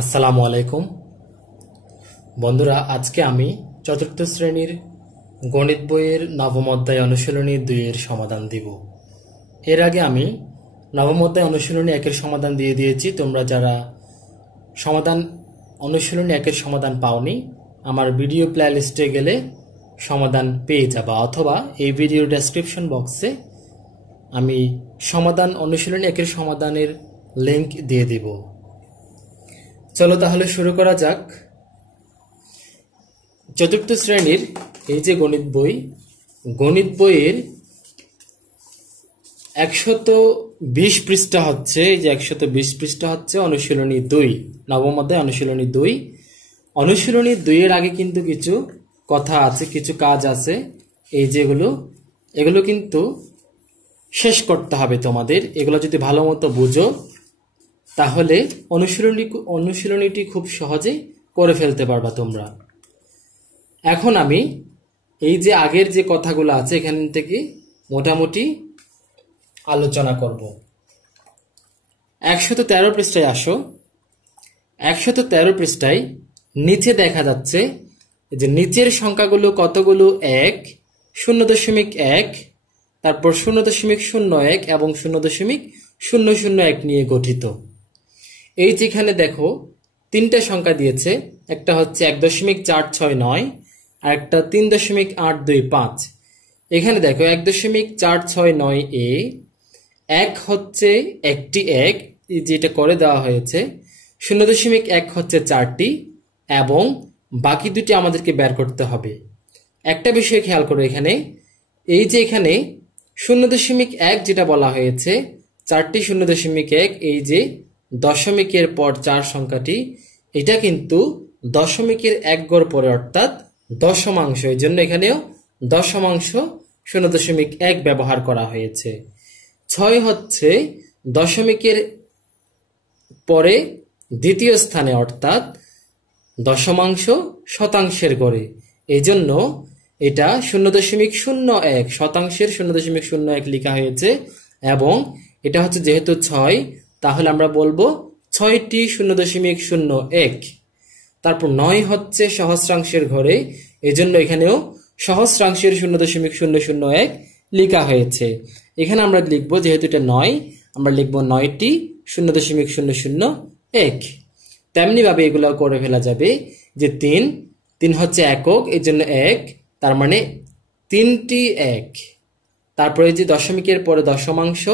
আসসালামু আলাইকুম বন্ধুরা, আজকে আমি চতুর্থ শ্রেণীর গণিত বইয়ের নবম অধ্যায় অনুশীলনী 2 এর সমাধান দিব। এর আগে আমি নবম অধ্যায় অনুশীলনী 1 এর সমাধান দিয়ে দিয়েছি। তোমরা যারা অনুশীলনী 1 এর সমাধান পাওনি, আমার ভিডিও প্লেলিস্টে গেলে সমাধান পেয়ে যাবা, অথবা এই ভিডিও ডেসক্রিপশন বক্সে আমি অনুশীলনী 1 এর সমাধানের লিংক দিয়ে দিব। চলো তাহলে শুরু করা যাক। চতুর্থ শ্রেণীর এই যে গণিত বইয়ের 120 পৃষ্ঠা হচ্ছে, এই যে 120 পৃষ্ঠা হচ্ছে অনুশীলনী 2, নবম অধ্যায় অনুশীলনী 2। অনুশীলনী 2 এর আগে কিন্তু কিছু কথা আছে, কিছু কাজ আছে, এই যেগুলো এগুলো কিন্তু শেষ করতে হবে তোমাদের। এগুলো যদি ভালো মতো বুঝো তাহলে অনুশীলনীটি খুব সহজেই করে ফেলতে পারবা তোমরা। এখন আমি এই যে আগের যে কথাগুলো আছে এখান থেকে মোটামুটি আলোচনা করব। 113 পৃষ্ঠায় আসো। 113 পৃষ্ঠায় নিচে দেখা যাচ্ছে যে নিচের সংখ্যাগুলো কতগুলো 1, 0.1, তারপর 0.01 এবং 0.001 নিয়ে গঠিত। এই যেখানে দেখো তিনটা সংখ্যা দিয়েছে, একটা হচ্ছে 1.469 আর একটা 3.825। এখানে দেখো 1.469 এ 1 হচ্ছে একটি 1, যেটা করে দেওয়া হয়েছে। 0.1 হচ্ছে 4টি এবং বাকি দুটি আমাদেরকে বের করতে হবে। একটা বিষয় খেয়াল করো, এখানে এই যে এখানে 0.1 যেটা বলা হয়েছে, 4টি 0.1, এই যে দশমিকের পর 4 সংখ্যাটি, এটা কিন্তু দশমিকের 1 গড় পরে, অর্থাৎ দশমাংশ। এই জন্য এখানেও দশমাংশ 0.1 ব্যবহার করা হয়েছে। 6 হচ্ছে দশমিকের পরে দ্বিতীয় স্থানে, অর্থাৎ দশমাংশ শতাংশের গড়ে। এই জন্য এটা 0.01 শতাংশের 0.01 লেখা হয়েছে। এবং এটা হচ্ছে যেহেতু 6, তাহলে আমরা বলবো 6টি 0.01। তারপর 9 হচ্ছে সহস্রাংশের ঘরে, এই জন্য এখানেও সহস্রাংশের 0.001 লেখা হয়েছে। এখানে আমরা লিখবো, যেহেতু এটা 9, আমরা লিখবো 9টি 0.001। তেমনি ভাবে এগুলো করে ফেলা যাবে যে 3 হচ্ছে একক, এই জন্য 1, তার মানে 3টি 1। তারপরে যে দশমিকের পরে দশমাংশ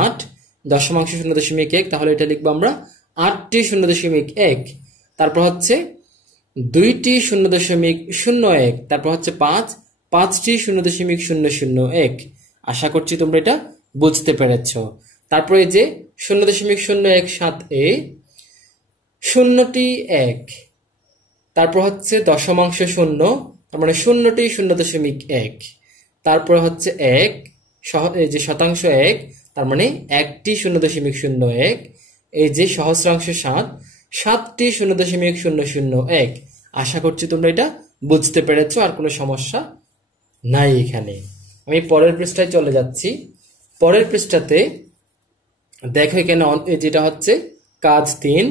8, দশমাংশ 0.1, তাহলে এটা লিখবো আমরা 8টি 0.1। তারপর হচ্ছে 2টি 0.01, তারপর হচ্ছে 5টি 0.001। আশা করছি তোমরা এটা বুঝতে পেরেছ। তারপরে যে 0.017 এ 0টি 1, তারপর হচ্ছে দশমাংশ 0, তার মানে 0টি 0.1। তারপর হচ্ছে 1, এই যে শতাংশ 1, তার মানে 1টি 0.001। এই যে সহস্রাংশ 7টি 0.001। আশা করছি তোমরা এটা বুঝতে পেরেছো, আর কোনো সমস্যা নাই। এখানে আমি পরের পৃষ্ঠায় চলে যাচ্ছি। পরের পৃষ্ঠাতে দেখো, এখানে যেটা হচ্ছে কাজ 3।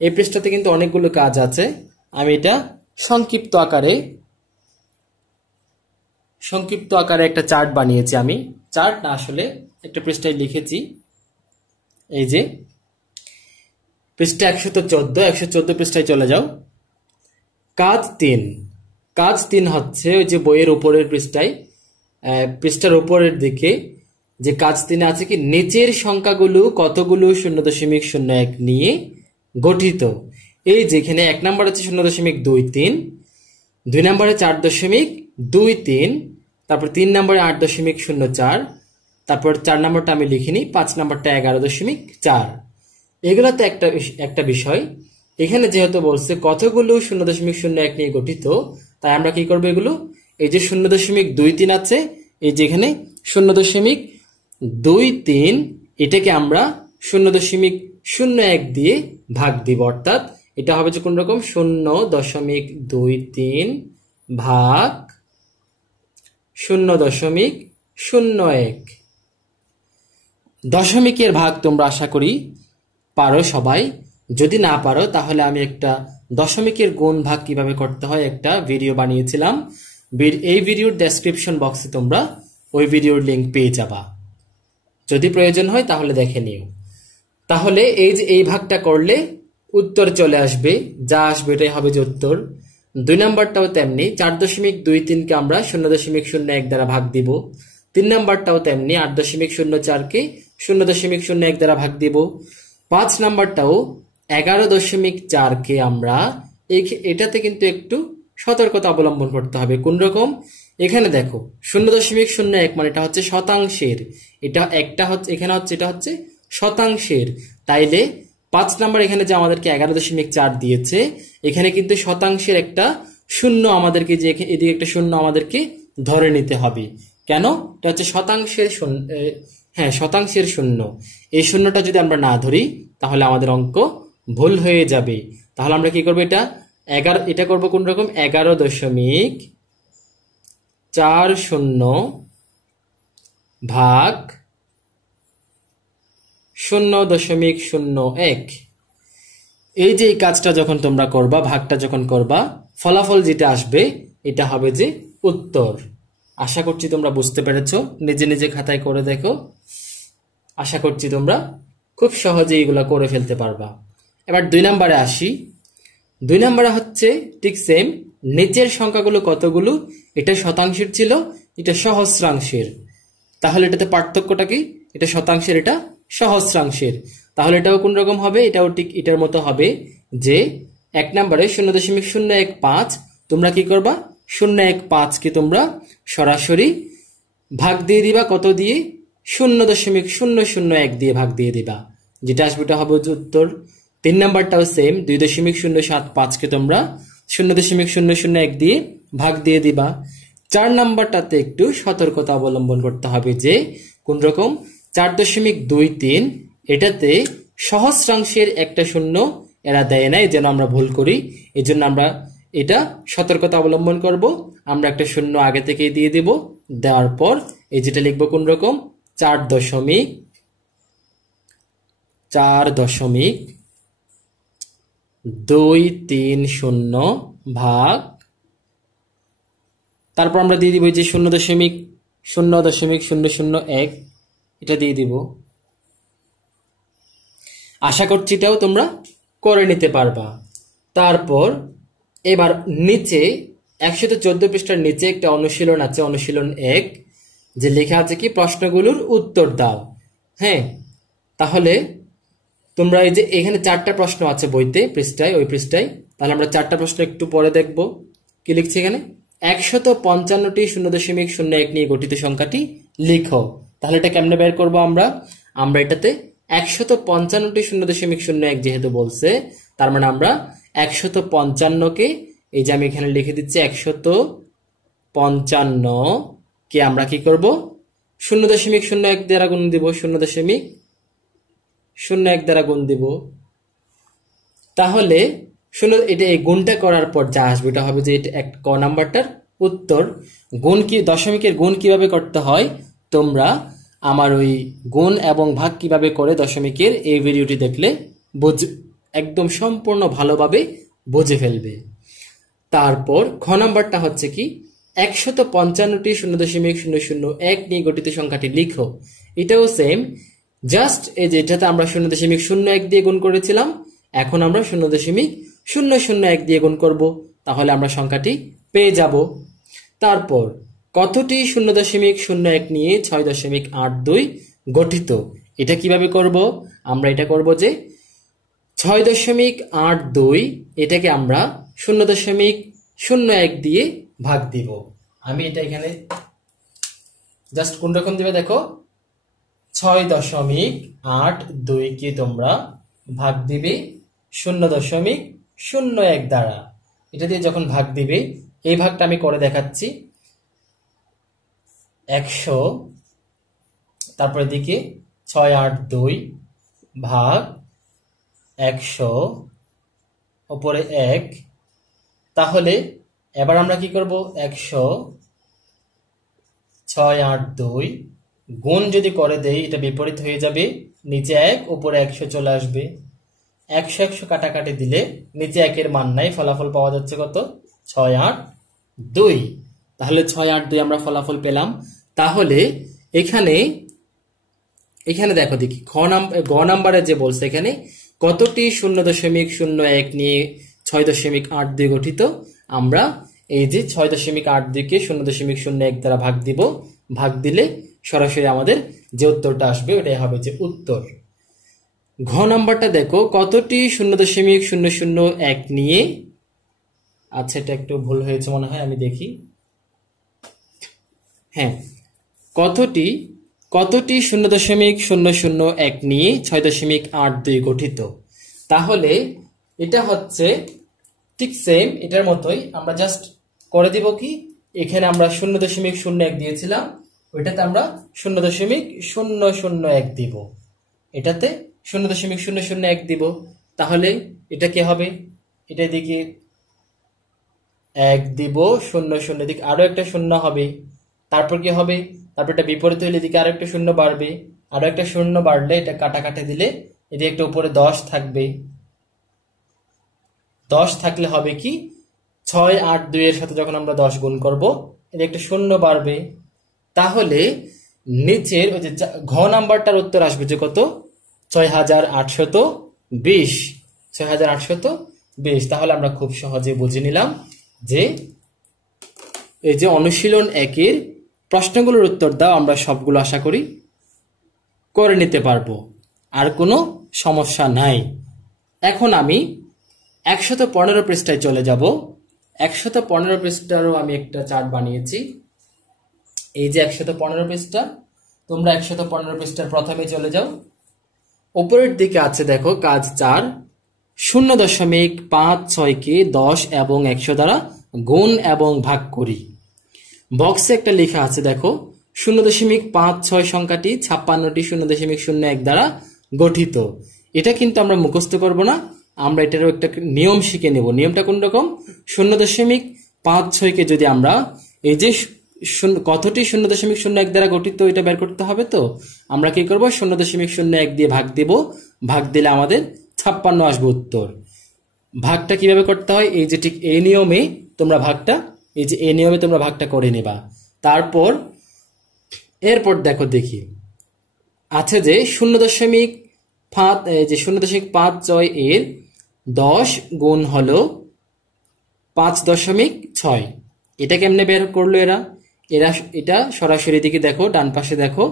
এই পৃষ্ঠাতে কিন্তু অনেকগুলো কাজ আছে। আমি এটা সংক্ষিপ্ত আকারে একটা চার্ট বানিয়েছি। আমি চার্ট না, আসলে একটা পৃষ্ঠায় লিখেছি। এই যে পৃষ্ঠা 114 পৃষ্ঠায় চলে যাও। কাজ 3 হচ্ছে ওই যে বইয়ের উপরের পৃষ্ঠার উপরের দিকে যে কাজ 3 আছে কি, নিচের সংখ্যাগুলো কতগুলো 0.01 নিয়ে গঠিত। এই যেখানে 1 নাম্বার হচ্ছে 0.23, 2 নাম্বারে 4.23, তারপর 3 নাম্বারে 8.04, তারপর 4 নাম্বারটা আমি লিখিনি, 5 নাম্বারটা 11.4। এগুলো তো একটা বিষয়। এখানে যেহেতু বলছে কতগুলো 0.01 নিয়ে গঠিত, তাই আমরা কি করবো, এগুলো এই যে 0.23 আছে, এই যে এখানে 0.23, এটাকে আমরা 0.01 দিয়ে ভাগ দিব, অর্থাৎ এটা হবে যে কোন রকম 0.23 ভাগ 0.01। দশমিকের ভাগ তোমরা আশা করি পারো সবাই। যদি না পারো তাহলে আমি একটা দশমিকের গুণ ভাগ কিভাবে করতে হয় একটা ভিডিও বানিয়েছিলাম। এই ভিডিওর ডেসক্রিপশন বক্সে তোমরা ওই ভিডিওর লিংক পেয়ে যাবা, যদি প্রয়োজন হয় তাহলে দেখে নিও। তাহলে এই যে এই ভাগটা করলে উত্তর চলে আসবে, যা আসবে এটাই হবে যে উত্তর। 2 নাম্বারটাও তেমনি, 4.23কে আমরা 0.01 দ্বারা ভাগ দিব। 3 নাম্বারটাও তেমনি, 8.04কে 0.01 দ্বারা ভাগ দিব। 5 নাম্বারটাও 11.4কে আমরা এটাতে কিন্তু একটু সতর্কতা অবলম্বন করতে হবে। কোন রকম? এখানে দেখো 0.01 মানে এটা হচ্ছে শতাংশের, এটা একটা হচ্ছে এখানে হচ্ছে এটা হচ্ছে শতাংশের। তাইলে 5 নাম্বার এখানে যে আমাদেরকে 11.4 দিয়েছে, এখানে কিন্তু শতাংশের একটা শূন্য আমাদেরকে, যে এদিকে একটা শূন্য আমাদেরকে ধরে নিতে হবে। কেন? এটা হচ্ছে শতাংশের শূন্য, হ্যাঁ শতাংশের শূন্য। এই শূন্যটা যদি আমরা না ধরি তাহলে আমাদের অঙ্ক ভুল হয়ে যাবে। তাহলে আমরা কি করবো? এটা করবো কোন রকম? 11.40 ভাগ 0.01। এই যে এই কাজটা যখন তোমরা করবা, ভাগটা যখন করবা, ফলাফল যেটা আসবে এটা হবে যে উত্তর। আশা করছি তোমরা বুঝতে পেরেছো। নিজে নিজে খাতায় করে দেখো, আশা করছি তোমরা খুব সহজে এগুলা করে ফেলতে পারবা। এবার 2 নাম্বারে আসি। 2 নাম্বারে হচ্ছে ঠিক সেম, নিচের সংখ্যাগুলো কতগুলো? এটা শতাংশের ছিল, এটা সহস্রাংশের। তাহলে এটাতে পার্থক্যটা কি? এটা শতাংশের, এটা সহস্রাংশের। তাহলে এটাও কোন রকম হবে? এটাও ঠিক এটার মতো হবে যে 1 নম্বরে 0.015 তোমরা কি করবা? 0.15কে তোমরা সরাসরি ভাগ দিয়ে দিবা। কত দিয়ে? 0.001 দিয়ে ভাগ দিয়ে দিবা, যেটা আসবে এটা হবে উত্তর। 3 নাম্বারটাও সেম, 2.075কে তোমরা 0.001 দিয়ে ভাগ দিয়ে দিবা। 4 নাম্বারটাতে একটু সতর্কতা অবলম্বন করতে হবে যে কোন রকম? 4.23 এটাতে সহস্রাংশের একটা শূন্য এরা দেয় নাই, যেন আমরা ভুল করি। এই জন্য আমরা এটা সতর্কতা অবলম্বন করব। আমরা একটা শূন্য আগে থেকে দিয়ে দিব, দেওয়ার পর এই যেটা লিখবো কোন রকম? 4.230 ভাগ, তারপর আমরা দিয়ে দিব যে 0.001 এটা দিয়ে দিব। আশা করছি এটাও তোমরা করে নিতে পারবা। তারপর এবার নিচে 114 পৃষ্ঠার নিচে একটা অনুশীলন আছে, অনুশীলন 1, যে লেখা আছে কি? প্রশ্নগুলোর উত্তর দাও। হ্যাঁ, তাহলে তোমরা এই যে এখানে 4টা প্রশ্ন আছে বইতে, পৃষ্ঠায়, ওই পৃষ্ঠায়। তাহলে আমরা 4টা প্রশ্ন একটু পরে দেখব। কি লিখছে এখানে? 155টি 0.01 নিয়ে গঠিত সংখ্যাটি লিখো। তাহলে এটা কেমনে বের করবো আমরা? এটাতে 155টি 0.01 যেহেতু বলছে, তার মানে আমরা 155কে, এই যে আমি এখানে লিখে দিচ্ছি, 155কে আমরা কি করব? 0.01 দ্বারা গুণ দিব, 0.01 দ্বারা গুণ দিব। তাহলে এটা এই গুণটা করার পর যা আসবে এটা হবে যে ক নাম্বারটার উত্তর। গুণ কি, দশমিকের গুণ কিভাবে করতে হয় তোমরা আমার ওই গুণ এবং ভাগ কিভাবে করে দশমিকের এই ভিডিওটি দেখলে একদম সম্পূর্ণ ভালোভাবে বুঝে ফেলবে। তারপর খ নাম্বারটা হচ্ছে কি? 155টি 0.001 নিয়ে গঠিত সংখ্যাটি লিখো। এটাও সেম, জাস্ট এই যে এটাতে আমরা 0.01 দিয়ে গুণ করেছিলাম, এখন আমরা 0.001 দিয়ে গুণ করব, তাহলে আমরা সংখ্যাটি পেয়ে যাব। তারপর কতটি 0.01 নিয়ে 6.82 গঠিত? এটা কিভাবে করব? আমরা এটা করব যে 6.82 এটাকে আমরা 0.01 দিয়ে ভাগ দিব। আমি এটা এখানে জাস্ট কোন রকম দিবে দেখো, 6.82 কে তোমরা ভাগ দিবে 0.01 দ্বারা। এটা দিয়ে যখন ভাগ দিবে, এই ভাগটা আমি করে দেখাচ্ছি। 100, তারপরে দিকে 682 ভাগ 100 উপরে 1। তাহলে এবার আমরা কি করব? 100 682 গুণ যদি করে দেই, এটা বিপরীত হয়ে যাবে, নিচে 1 উপরে 100 চলে আসবে। একশো একশো কাটাকাটি দিলে নিচে একের মান নাই, ফলাফল পাওয়া যাচ্ছে কত? 682। তাহলে 682 আমরা ফলাফল পেলাম। তাহলে এখানে দেখো দেখি গ নাম্বারে যে বলছে এখানে কতটি 0.01 নিয়ে 6.82 গঠিত। আমরা এই যে 6.82 কে 0.01 দ্বারা ভাগ দিব, ভাগ দিলে সরাসরি আমাদের যে উত্তরটা আসবে ওটাই হবে যে উত্তর। ঘ নাম্বারটা দেখো কতটি 0.001 নিয়ে, আচ্ছা এটা একটু ভুল হয়েছে মনে হয়, আমি দেখি। হ্যাঁ, কতটি 0.001 নিয়ে 6.82 গঠিত। তাহলে এটা হচ্ছে ঠিক সেম এটার মতোই, আমরা জাস্ট করে দিব কি, এখানে আমরা 0.01 দিয়েছিলাম, ওইটাতে আমরা 0.001 দিব, এটাতে 0.001 দিব। তাহলে এটা কি হবে? এটা দিকে 1 দিব, 0 দিকে আরো একটা 0 হবে, তারপর কি হবে? তারপর এটা বিপরীত হইলে এদিকে আরো একটা 0 বাড়বে, আরো একটা 0 বাড়লে এটা কাটাকাটি দিলে এদিকে একটা উপরে 10 থাকবে। 10 থাকলে হবে কি, 6 8 2 এর সাথে যখন আমরা 10 গুণ করব এদিকে একটা 0 বাড়বে। তাহলে নিচের ওই যে ঘ নাম্বারটার উত্তর আসবে যে কত? 6820। 6820। তাহলে আমরা খুব সহজে বুঝে নিলাম যে এই যে অনুশীলন 1-এর প্রশ্নগুলোর উত্তর দাও, আমরা সবগুলো আশা করি করে নিতে পারবো, আর কোনো সমস্যা নাই। এখন আমি 115 পৃষ্ঠায় চলে যাব। 115 পৃষ্ঠারও আমি একটা চার্ট বানিয়েছি। এই যে 115 পৃষ্ঠা, তোমরা 115 পৃষ্ঠার প্রথমে চলে যাও। উপরের দিকে আছে দেখো কাজ 4, 0.56 কে 10 এবং 100 দ্বারা গুণ এবং ভাগ করি। বক্সে একটা লেখা আছে দেখো 0.56 সংখ্যাটি 56টি 0.01 দ্বারা গঠিত। এটা কিন্তু আমরা মুখস্থ করব না, আমরা এটারও একটা নিয়ম শিখে নেব। নিয়মটা কোন রকম? 0.56 কে যদি আমরা এই যে কতটি 0.01 দ্বারা গঠিত এটা বের করতে হবে, তো আমরা কি করব? 0.01 দিয়ে ভাগ দেব, ভাগ দিলে আমাদের 56 আসবে উত্তর। ভাগটা কিভাবে করতে হয়? এই যে ঠিক এই নিয়মে তোমরা ভাগটা, এই যে এই নিয়মে তোমরা ভাগটা করে নেবা। তারপর এরপর দেখো দেখি আছে যে 0.56 এর 10 গুণ হলো 5.6। এটা কেমনে বের করলো এরা? এটা সরাসরি দিকে দেখো, ডান পাশে দেখো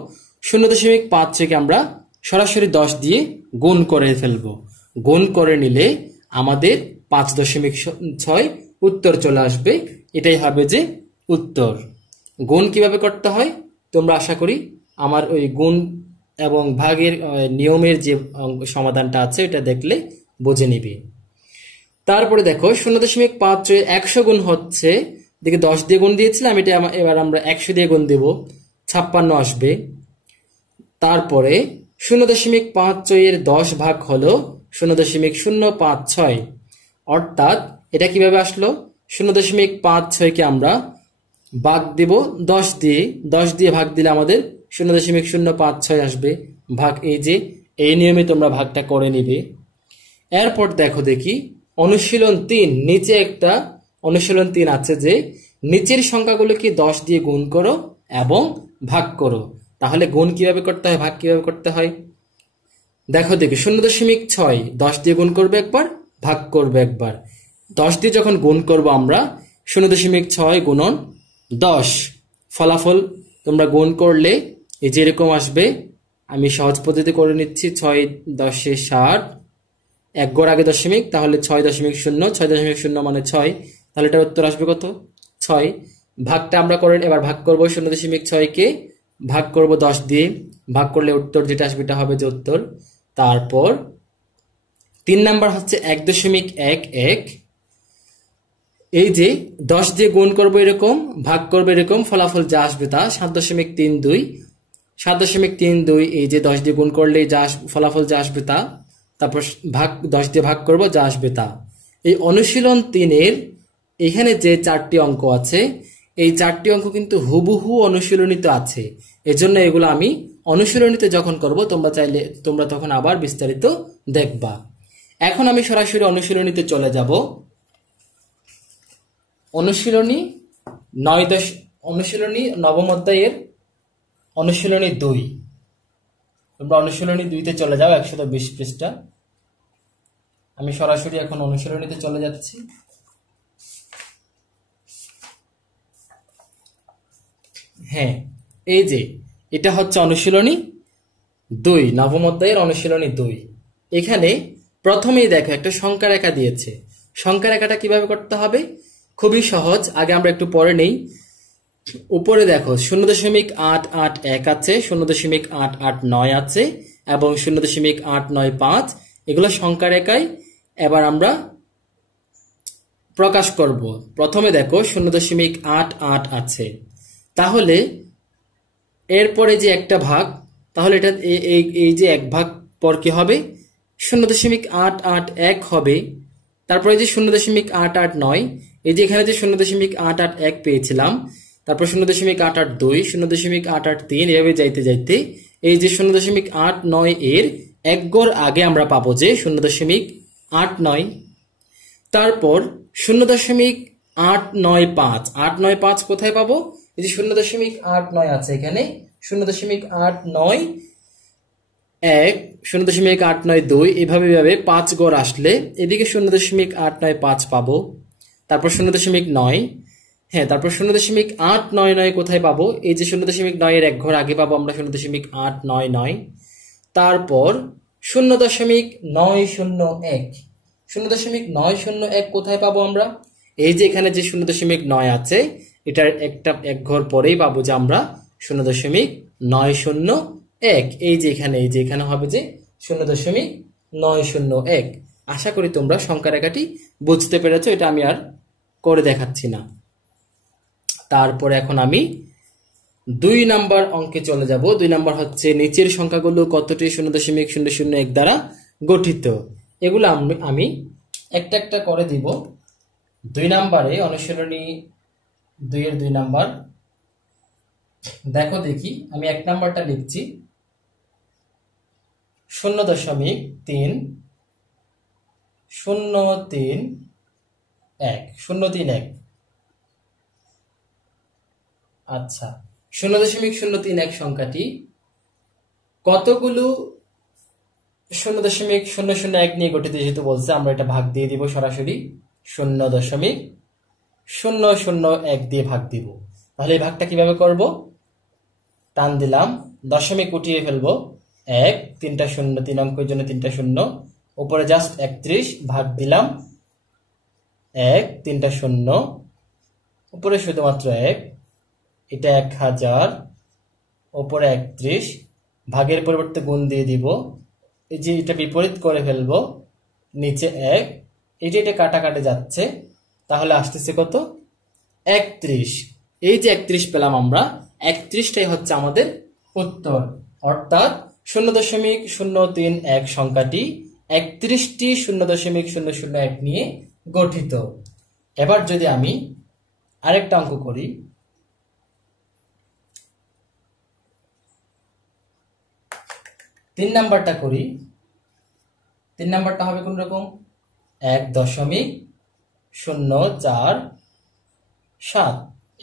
0.56 কে আমরা সরাসরি 10 দিয়ে গুণ করে ফেলবো। গুণ করে নিলে আমাদের 5.6 উত্তর চলে আসবে। এটাই হবে যে উত্তর। গুণ কিভাবে করতে হয় তোমরা আশা করি আমার ওই গুণ এবং ভাগের নিয়মের যে সমাধানটা আছে এটা দেখলে বুঝে নিবে। তারপরে দেখো 0.5 100 গুণ হচ্ছে, দেখে 10 দিয়ে গুণ দিয়েছিলাম, এটা এবার আমরা 100 দিয়ে গুণ দেব, 56 আসবে। তারপরে 0.5 এর 10 ভাগ হলো 0.056, অর্থাৎ এটা কিভাবে আসলো? 0.56 কে আমরা ভাগ দেব 10 দিয়ে, 10 দিয়ে ভাগ দিলে আমাদের 0.056 আসবে। ভাগ এই যে এই নিয়মে তোমরা ভাগটা করে নিবে। এরপর দেখো দেখি অনুশীলন 3, নিচে একটা অনুশীলন 3 আছে যে নিচের সংখ্যাগুলোকে 10 দিয়ে গুণ করো এবং ভাগ করো। তাহলে গুণ কিভাবে করতে হয়, ভাগ কিভাবে করতে হয় দেখো দেখি। 0.6 10 দিয়ে গুণ করবে একবার, ভাগ করবে একবার। 10 দিয়ে যখন গুণ করব আমরা 0.6 গুণন 10, ফলাফল তোমরা গুণ করলে এই যে এরকম আসবে। আমি সহজ পদ্ধতি করে নিচ্ছি, 6 10 60, 1 গড় আগে দশমিক, তাহলে 6.0, 6.0 মানে 6, তাহলে এটা উত্তর আসবে কত? 6। ভাগটা আমরা করেন, এবার ভাগ করবো 0.6 কে ভাগ করব 10 দিয়ে, ভাগ করলে উত্তর যেটা আসবে এটা হবে যে উত্তর। তারপর 3 নাম্বার হচ্ছে 1.11, এই যে 10 দিয়ে গুণ করবো এরকম, ভাগ করবো এরকম, ফলাফল যা আসবে তা 7.32। 7.32 এই যে 10 দিয়ে গুণ করলে যা ফলাফল যা আসবে তা, তারপর ভাগ 10 দিয়ে ভাগ করব যা আসবে তা। এই অনুশীলন 3-এর এখানে যে 4টি অঙ্ক আছে, এই 4টি অঙ্ক কিন্তু হুবহু অনুশীলনীতে আছে। এজন্য এগুলো আমি অনুশীলনীতে যখন করব তোমরা চাইলে তোমরা তখন আবার বিস্তারিত দেখবা। এখন আমি সরাসরি অনুশীলনীতে চলে যাব। অনুশীলনী নবম অধ্যায়ের অনুশীলনী 2। তোমরা অনুশীলনী 2-তে চলে যাও, 120 পৃষ্ঠা। আমি সরাসরি এখন অনুশীলনীতে চলে যাচ্ছি। হ্যাঁ, এই যে এটা হচ্ছে অনুশীলনী 2, নবম অধ্যায়ের অনুশীলনী 2। এখানে প্রথমেই দেখো একটা সংখ্যা রেখা দিয়েছে। সংখ্যা রেখাটা কিভাবে করতে হবে? খুবই সহজ। আগে আমরা একটু পড়ে নেই। উপরে দেখো 0.881 আছে, 0.889 আছে এবং 0.895, এগুলো সংখ্যা রেখায় এবার আমরা প্রকাশ করব। প্রথমে দেখো 0.88 আছে, তাহলে এরপরে যে একটা ভাগ, তাহলে এটা এই যে এক ভাগ পর কি হবে? 0.881 হবে। তারপরে যে 0.889, এই যে এখানে যে 0.881 পেয়েছিলাম, তারপর 0.882, 0.883, এভাবে যাইতে যাইতে এই যে 0.89 এর এক গড় আগে আমরা পাবো যে 0.89। তারপর 0.895, 895 কোথায় পাবো? এই যে 0.89 আছে এখানে, 0.891, 0.892, এভাবে 5 গড় আসলে এদিকে 0.895 পাবো। তারপর 0.9, হ্যাঁ, তারপর 0.899 কোথায় পাবো? এই যে 0.9 এর এক ঘর আগে পাবো আমরা 0.899। তারপর 0.901, 0.901 কোথায় পাবো আমরা? এই যে এখানে যে 0.9 আছে, এটার এক ঘর পরেই পাবো যে আমরা 0.901। এই যে এখানে হবে যে 0.901। আশা করি তোমরা সংখ্যা রেখাটি বুঝতে পেরেছো, এটা আমি আর করে দেখাচ্ছি না। তারপরে এখন আমি 2 নাম্বার অঙ্কে চলে যাব। 2 নাম্বার হচ্ছে নিচের সংখ্যাগুলো কতটি 0.001 দ্বারা গঠিত। এগুলো আমি একটা একটা করে দিব। 2 নাম্বারে অনুশীলনী 2 এর 2 নাম্বার দেখো, দেখি আমি 1 নাম্বারটা লিখছি। 0.031 আচ্ছা, 0.031 সংখ্যাটি কতগুলো 0.001 নিয়ে গঠিত যেহেতু বলছে, আমরা এটা ভাগ দিয়ে দিব সরাসরি। 0.001 দিয়ে ভাগ দিব। তাহলে এই ভাগটা কিভাবে করব? টান দিলাম, দশমিক উঠিয়ে ফেলবো। 1, 3টা শূন্য, 3 অঙ্কের জন্য 3টা শূন্য, উপরে জাস্ট 31 ভাগ দিলাম। 1, 3টা শূন্য, উপরে শুধুমাত্র 1, এটা 1000, উপরে 31, ভাগের পরিবর্তে গুণ দিয়ে দিব। এই যে এটা বিপরীত করে ফেলবো, নিচে 1, এটা কাটাকাটি যাচ্ছে, তাহলে আসতেছে কত? 31। এই যে 31 পেলাম আমরা, 31টাই হচ্ছে আমাদের উত্তর। অর্থাৎ 0.031 সংখ্যাটি 31টি 0.001 নিয়ে গঠিত। এবার যদি আমি আরেকটা অঙ্ক করি, 3 নাম্বারটা করি। 3 নাম্বারটা হবে কোন রকম? 1.047।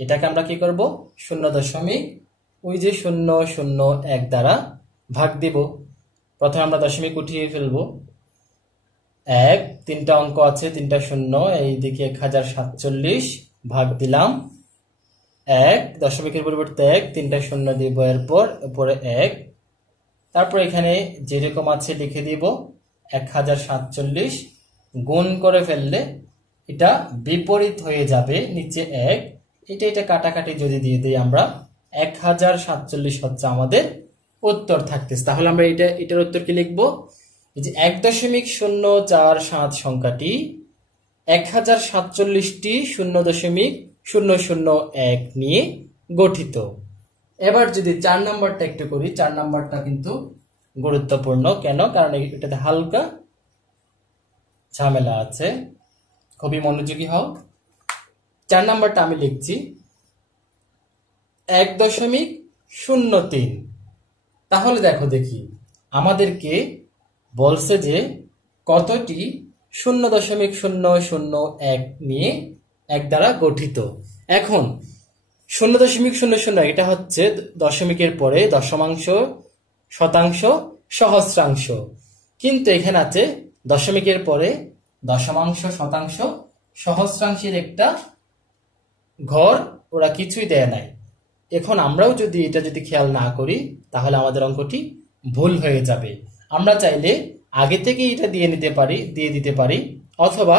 এটাকে আমরা কি করব? 0.001 দ্বারা ভাগ দিব। প্রথমে আমরা দশমিক উঠিয়ে ফেলবো। 1, 3টা অঙ্ক আছে, 3টা শূন্য, এইদিকে 1047 ভাগ দিলাম। 1, দশমিকের পরিবর্তে 1, 3টা শূন্য দিব, এরপর উপরে 1, তারপর এখানে যেরকম আছে লিখে দিব 1047, গুণ করে ফেললে এটা বিপরীত হয়ে যাবে, নিচে 1, এটা কাটাকাটি যদি দিয়ে দিই আমরা, 1047 হচ্ছে আমাদের উত্তর থাকতেছে। তাহলে আমরা এটার উত্তর কি লিখবো? এই যে 1.047 সংখ্যাটি 1047টি 0.001 নিয়ে গঠিত। এবার যদি 4 নাম্বারটা একটু করি, 4 নাম্বারটা কিন্তু গুরুত্বপূর্ণ। কেন? কারণ এটাতে হালকা ঝামেলা আছে, খুবই মনোযোগী হও। 4 নাম্বারটা আমি লিখছি 1.03। তাহলে দেখো, দেখি আমাদেরকে বলছে যে কতটি 0.001 নিয়ে 1 দ্বারা গঠিত। এখন 0.00 এটা হচ্ছে দশমিকের পরে দশমাংশ, শতাংশ, সহস্রাংশ, কিন্তু এখানে আছে দশমিকের পরে দশমাংশ, শতাংশ, সহস্রাংশের একটা ঘর, ওরা কিছুই দেয় নাই। এখন আমরাও যদি এটা খেয়াল না করি তাহলে আমাদের অঙ্কটি ভুল হয়ে যাবে। আমরা চাইলে আগে থেকে এটা দিয়ে দিতে পারি, অথবা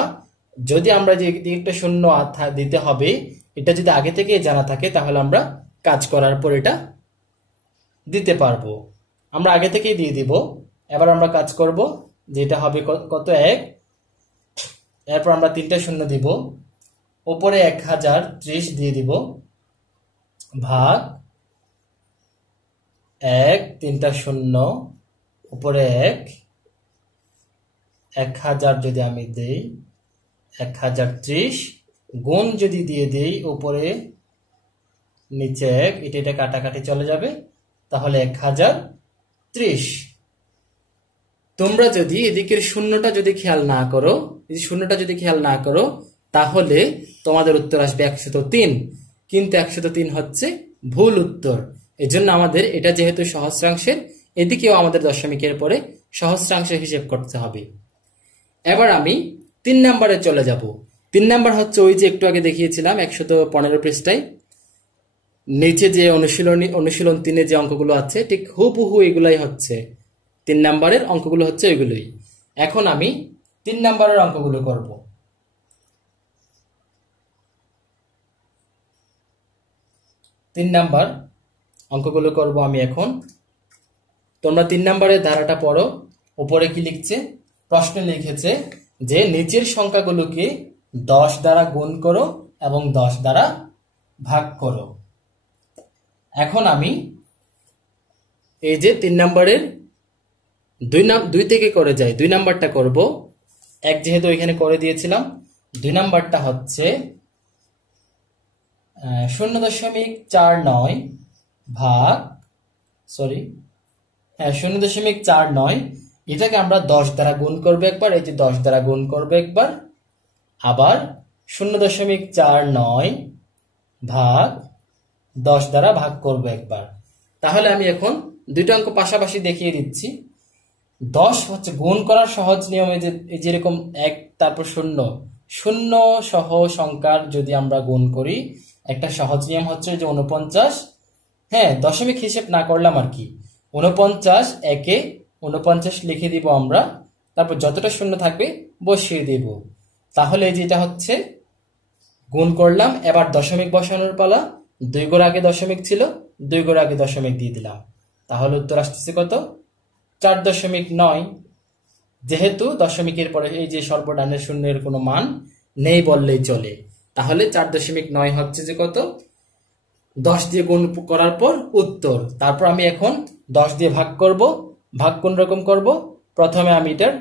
যদি আমরা যে একটা শূন্য দিতে হবে এটা যদি আগে থেকে জানা থাকে তাহলে আমরা কাজ করার পর এটা দিতে পারবো। আমরা আগে থেকেই দিয়ে দিব। এবার আমরা কাজ করব, যেটা হবে কত 1, এরপর আমরা 3টা শূন্য দিব, উপরে 1030 দিয়ে দিব, ভাগ 1, 3টা শূন্য, উপরে 1, 1000 যদি আমি দেই 1030, গুণ যদি দিয়ে দেই উপরে নিচে 1, এটা কাটাকাটি চলে যাবে, তাহলে 1030। তোমরা যদি এদিকের শূন্যটা যদি খেয়াল না করো তাহলে তোমাদের উত্তর আসবে 103, কিন্তু 103 হচ্ছে ভুল উত্তর। এজন্য আমাদের এটা যেহেতু সহস্রাংশের, এদিকেও আমাদের দশমিকের পরে সহস্রাংশ হিসেব করতে হবে। এবার আমি 3 নম্বরে চলে যাব। 3 নম্বর হচ্ছে ওই যে একটু আগে দেখিয়েছিলাম 115 পৃষ্ঠায় নিচে যে অনুশীলন 3-এ যে অঙ্কগুলো আছে, ঠিক হুবহু এগুলাই হচ্ছে 3 নম্বরের অঙ্কগুলো হচ্ছে এগুলোই। এখন আমি 3 নম্বরের অঙ্কগুলো করব। 3 নাম্বার অঙ্কগুলো করব আমি এখন। তোমরা 3 নম্বরের ধারাটা পড়ো। উপরে কি লিখছে? প্রশ্নে লিখেছে যে নিচের সংখ্যাগুলোকে 10 দ্বারা গুণ করো এবং 10 দ্বারা ভাগ করো। এখন আমি এই যে 3 নম্বরের 2 থেকে করে যাই, 2 নাম্বারটা করব। 1 যেহেতু এখানে করে দিয়েছিলাম, 2 নাম্বারটা হচ্ছে 0.49 ভাগ 0.49, এটাকে আমরা 10 দ্বারা গুণ করবো একবার, এই যে 10 দ্বারা গুণ করবো একবার, আবার 0.49 ভাগ 10 দ্বারা ভাগ করবো একবার। তাহলে আমি এখন 2টা অঙ্ক পাশাপাশি দেখিয়ে দিচ্ছি। 10 হচ্ছে গুণ করার সহজ নিয়মে যেরকম 1 তারপর 0 সহ সংখ্যার যদি আমরা গুণ করি, একটা সহজ নিয়ম হচ্ছে যে 49, হ্যাঁ দশমিক হিসেব না করলাম আর কি, 49 একে 49 লিখে দিব আমরা, তারপর যতটা শূন্য থাকবে বসিয়ে দেব। তাহলে যেটা হচ্ছে গুণ করলাম, এবার দশমিক বসানোর পালা। 2 ঘর আগে দশমিক ছিল, 2 ঘর আগে দশমিক দিয়ে দিলাম, তাহলে উত্তর আসতেছে কত? 4.9। যেহেতু দশমিকের পরে এই যে সর্বডানের শূন্যের কোনো মান নেই বললেই চলে, তাহলে 4.9 হচ্ছে যে কত? 10 দিয়ে গুণ করার পর উত্তর। তারপর আমি এখন 10 দিয়ে ভাগ করব। ভাগ কোন রকম করব? প্রথমে আমি এটার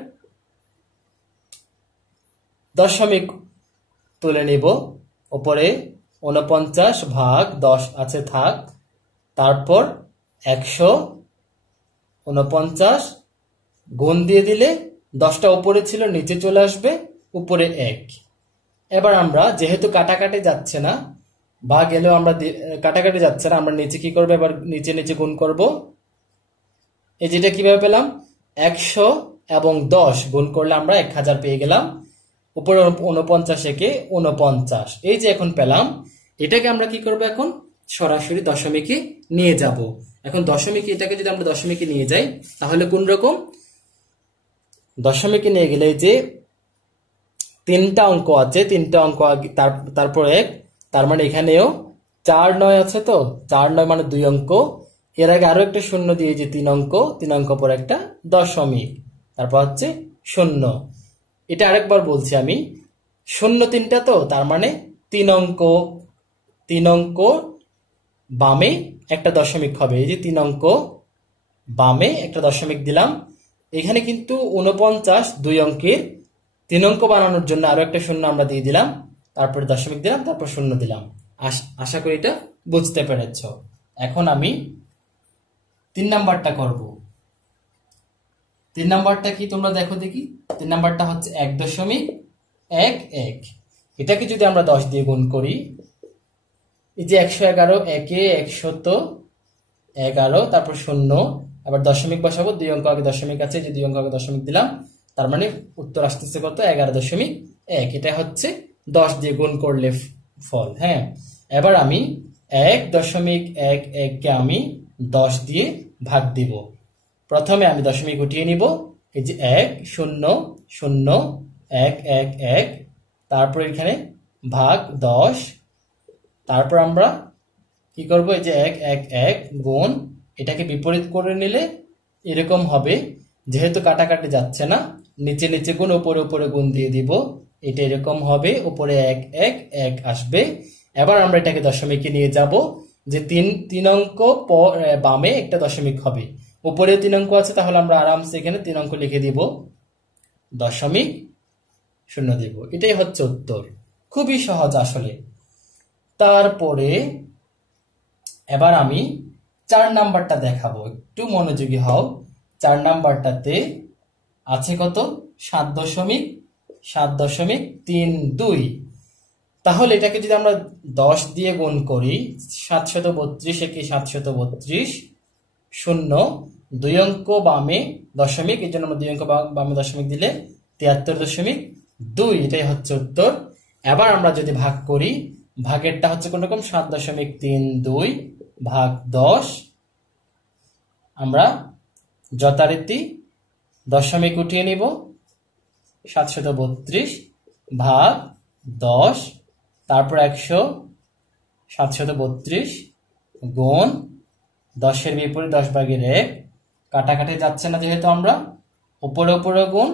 দশমিক তুলে নিব, উপরে 49 ভাগ 10 আছে থাক, তারপর 149 গুণ দিয়ে দিলে 10টা উপরে ছিল নিচে চলে আসবে, উপরে 1। এবার আমরা যেহেতু কাটাকাটি যাচ্ছে না, বা গেলেও আমরা কাটাকাটি যাচ্ছে না, আমরা নিচে কি করবো? এবার নিচে নিচে গুণ করব। এই যেটা কিভাবে পেলাম? 100 এবং 10 গুণ করলে আমরা 1000 পেয়ে গেলাম, উপরে 49 একে 49, এই যে এখন পেলাম। এটাকে আমরা কি করব? এখন সরাসরি দশমিকে নিয়ে যাব। এখন দশমিকে, এটাকে যদি আমরা দশমিকে নিয়ে যাই তাহলে কোন রকম? দশমিকে নিয়ে গেলে যে 3টা অঙ্ক আছে, 3টা অঙ্ক তারপর 1, তার মানে এখানেও 4 9 আছে, তো 4 9 মানে 2 অঙ্ক, এর আগে আরো একটা শূন্য দিয়ে যে 3 অঙ্ক, 3 অঙ্ক পর একটা দশমিক, তারপর হচ্ছে 0। এটা আরেকবার বলছি আমি, 0 3টা, তো তার মানে 3 অঙ্ক বামে একটা দশমিক হবে। এই যে 3 অঙ্ক বামে একটা দশমিক দিলাম। এখানে কিন্তু 49 2 অঙ্কের 3 অঙ্ক বানানোর জন্য আরো একটা শূন্য আমরা দিয়ে দিলাম, তারপর দশমিক দিলাম, তারপর শূন্য দিলাম। আশা করি এটা বুঝতে পেরেছ। এখন আমি 3 নাম্বারটা করব। তিন নাম্বারটা কি তোমরা দেখো দেখি। তিন নাম্বারটা হচ্ছে 1.11। এটাকে যদি আমরা 10 দিয়ে গুণ করি, এই যে 111, একে 111, তারপর 0, আবার দশমিক বসাবো, 2 অঙ্ক আগে দশমিক আছে, যে 2 অঙ্ক আগে দশমিক দিলাম, তার মানে উত্তর আসতেছে কত? 11.1। এটা হচ্ছে 10 দিয়ে গুণ করলে ফল। হ্যাঁ, এবার আমি 1.11 কে আমি 10 দিয়ে ভাগ দিব। প্রথমে আমি দশমিক উঠিয়ে নিব, এই যে 1 0 0 1 1 1, তারপর এখানে ভাগ 10, তারপর আমরা কি করব, এই যে 1 1 1 গুণ, এটাকে বিপরীত করে নিলে এরকম হবে। যেহেতু কাটাকাটি যাচ্ছে না, নিচে নিচে গুণ, উপরে উপরে গুণ দিয়ে দিব, এটা এরকম হবে, উপরে 1 1 1 আসবে। এবার আমরা এটাকে দশমিকে নিয়ে যাব, যে তিন অঙ্ক বামে একটা দশমিক হবে, উপরে 3 অঙ্ক আছে, তাহলে আমরা আরামসে এখানে 3 অঙ্ক লিখে দিব, দশমিক 0 দিব। এটাই হচ্ছে উত্তর। খুবই সহজ আসলে। তারপরে এবার আমি 4 নাম্বারটা দেখাবো, একটু মনোযোগী হও। 4 নাম্বারটাতে আছে কত? 7.7.32। তাহলে এটাকে যদি আমরা 10 দিয়ে গুণ করি, 732 একে 732, 0, 2 অঙ্ক বামে দশমিক, এই জন্য আমরা 2 অঙ্ক বামে দশমিক দিলে 73.2। এটাই হচ্ছে উত্তর। এবার আমরা যদি ভাগ করি, ভাগেরটা হচ্ছে কোন রকম, 7.32 ভাগ 10। আমরা যথারীতি দশমিক উঠিয়ে নিব, 732 ভাগ 10, তারপর 732 গুণ 10-এর বিপরীত 10/1। কাটাকাটি যাচ্ছে না, যেহেতু আমরা উপরে উপরে গুণ,